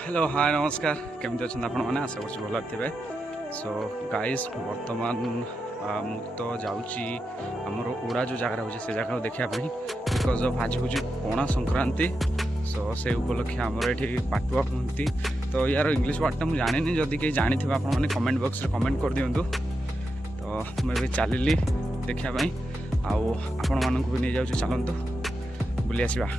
Hello hi नमस्कार केमती अच्छा आपण मैंने आशा कर भल थे। सो गाइस बर्तमान मु तो जाऊँगी आमर उड़ा जो जगह हो से जगह देखापी बिकज अफ आज हूँ पणा संक्रांति। सो से उपलक्षे आमर ये पाटुआ कहती तो यार इंग्लीश वर्डटा मुझे जानी जदि कहीं जानी थे आपने कमेंट बॉक्स में कमेंट कर दिंतु। तो मुझे चलि देखापी आपण मानक भी नहीं जाऊँ चलतु बुली आसवा।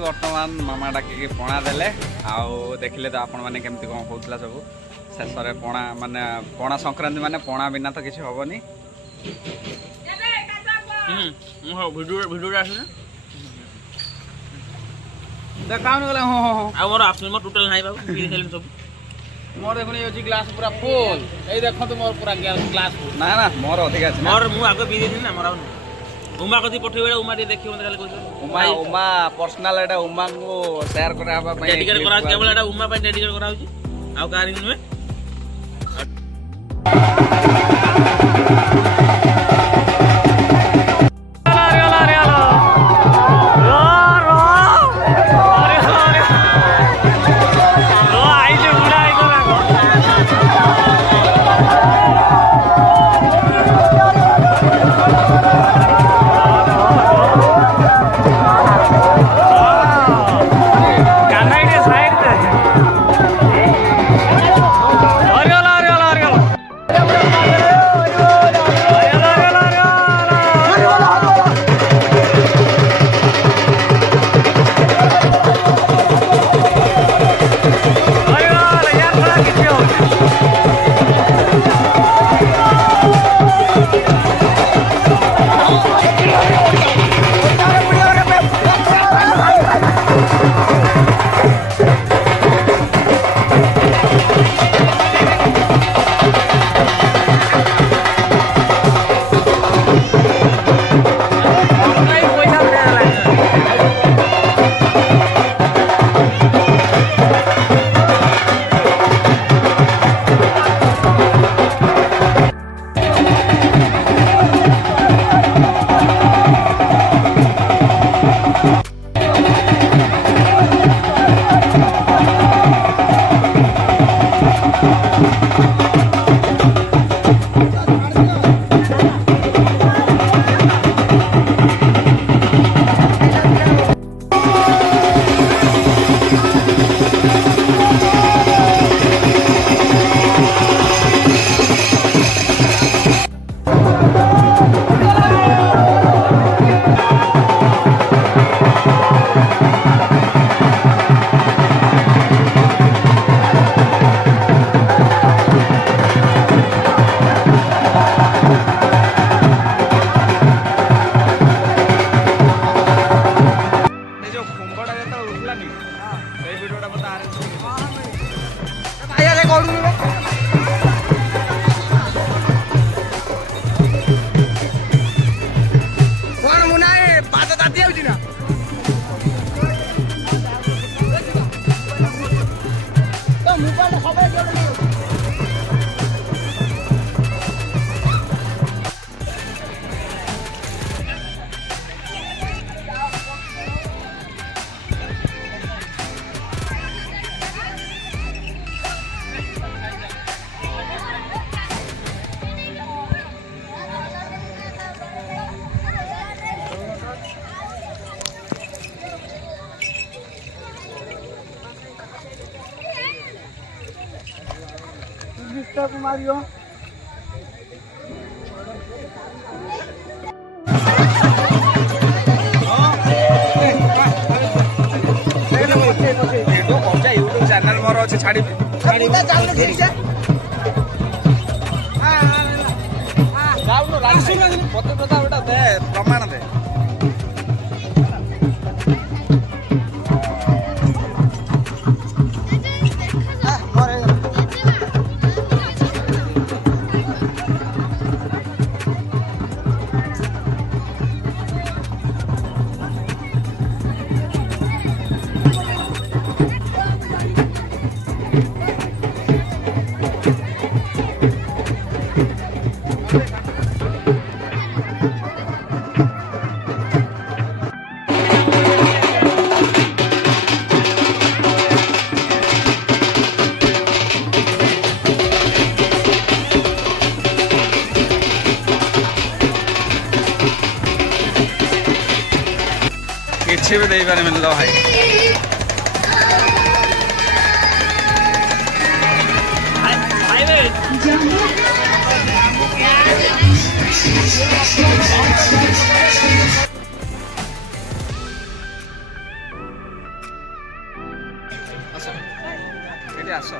बर्तमान मामा डाक पणा देले आउ देखिले तो आपण मैंने केमती कौन होता सब शेष पणा माने पणा संक्रांति माने पणा बिना तो किसी हेनी। मोर देखुन ये ग्लास पूरा फुल ए देखो तो मोर पूरा ग्लास फुल ना ना मोर अधिक अछि मोर मु आगे पी देनी ना मोर उमा कथि पठेबे उमा टे देखियो मते खाली कहू उमा उमा पर्सनल एटा उमा को शेयर करा हबा पई डेडिकेट करा केवल एटा उमा पई डेडिकेट करा होची आउ कारी नुए अरे ଭିଡ଼ିଓଟା ମୋତେ ଆରେଞ୍ଜ ଭାଇ ଆରେ କରୁନି ବେ କଣ ମୁଁ ନା ପାଦ ତାତି ଯାଉଛି ନା ତ ମୋବାଇଲ ସବୁବେଳେ ଜୋରେ ମାରିବ ୟୁଟ୍ୟୁବ ଚ୍ୟାନେଲ ମୋର ଅଛି ଛାଡ଼ିବି ଦେ ପ୍ରମାଣ ଦେ କିଛି ବି ଦେଇପାରେ ମିଳିଲ ଭାଇ ଆସ ଏଠି ଆସ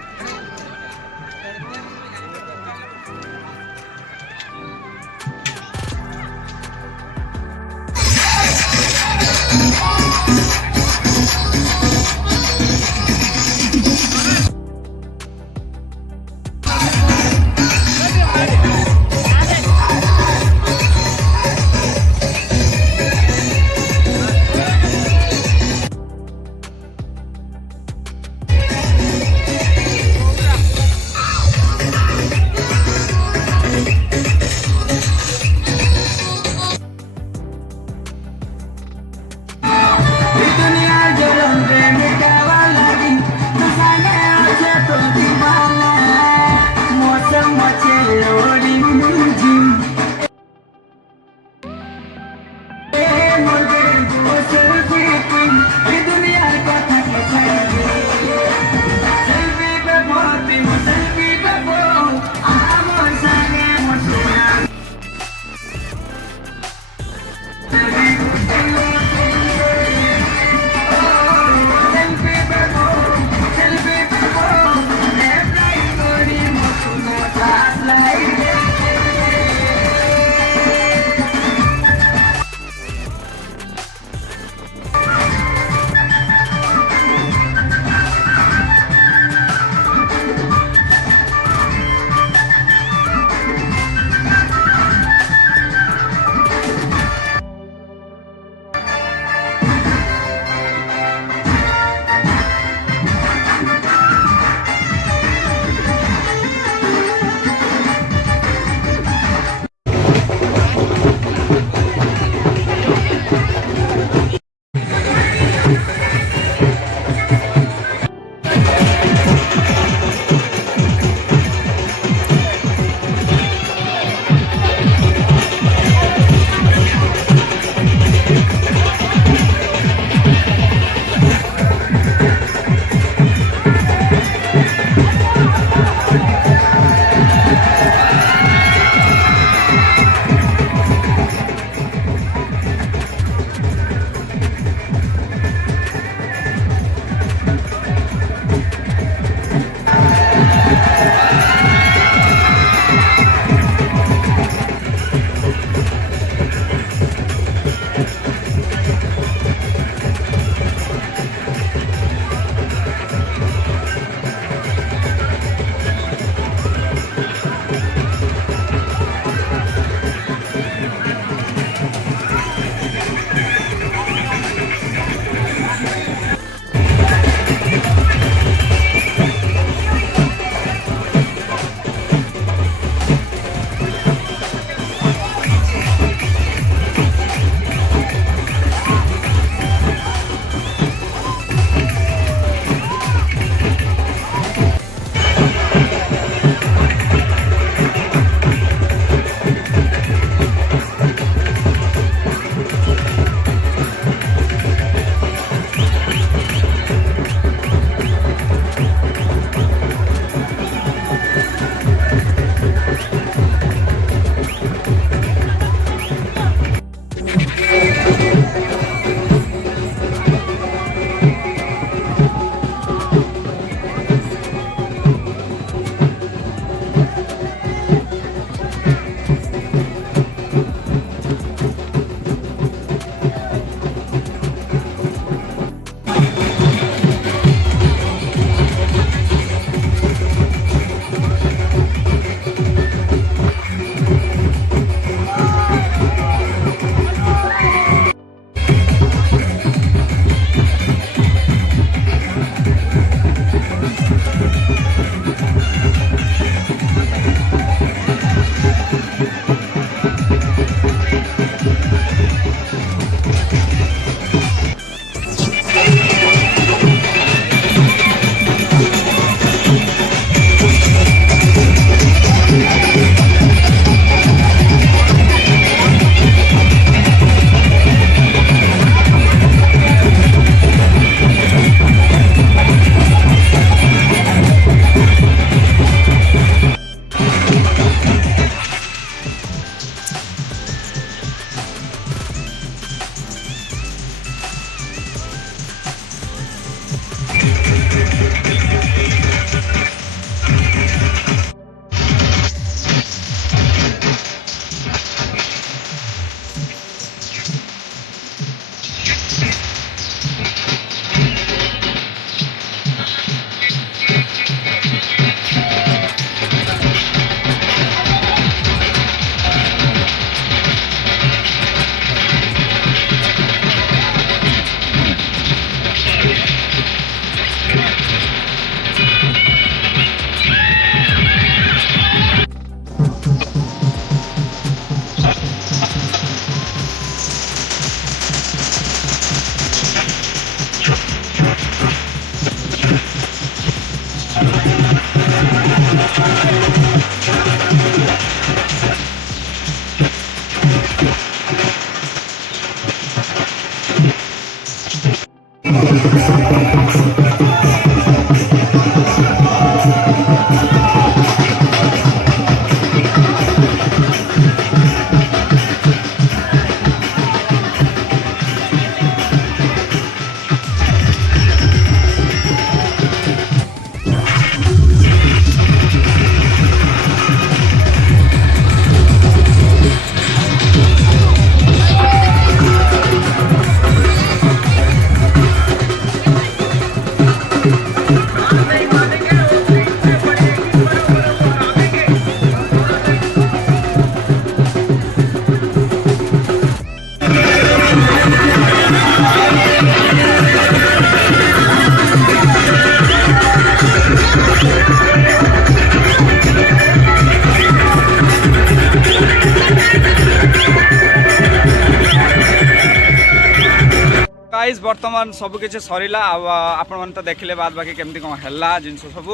गाइस बर्तमान सब किसी सरला आपण मन तो देखले बाद बाकी केमती कौन है जिनस सब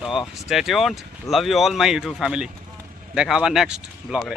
तो stay tuned love you all my YouTube family देखा नेक्स्ट ब्लॉग रे।